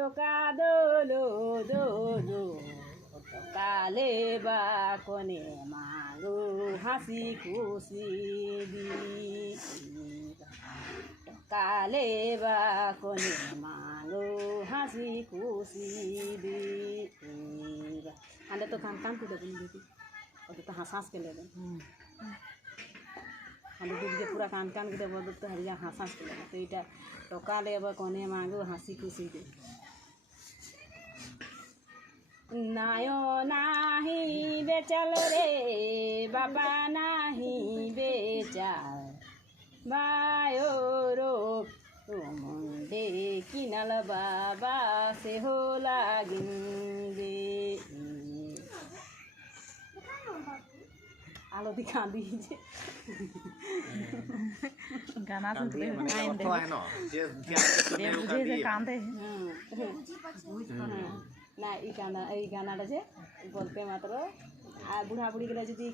টোকা দোলো দোলো কালে বা কোনে মাগো হাসি খুশি কালে বা কোনে মাগো হাসি খুশি আন্দে তো কান কান করে দেবেন দিদি ওদের তো হাঁস হাঁস के ले हम दीदी के पूरा कान कान के बोल तो हरिया हास हास के तो इटा टोका ले अब कोने मांगो हंसी खुशी दे नायो नाही बेचल रे बाबा नाही बेचाल बायो रो मुंडे किनल बाबा से हो लागिंदे आलो दिखा दीजिए गाना सुनते हैं कांदे ना ई गाना जे बोलते मात्र आ बुढ़ा बुढ़ी के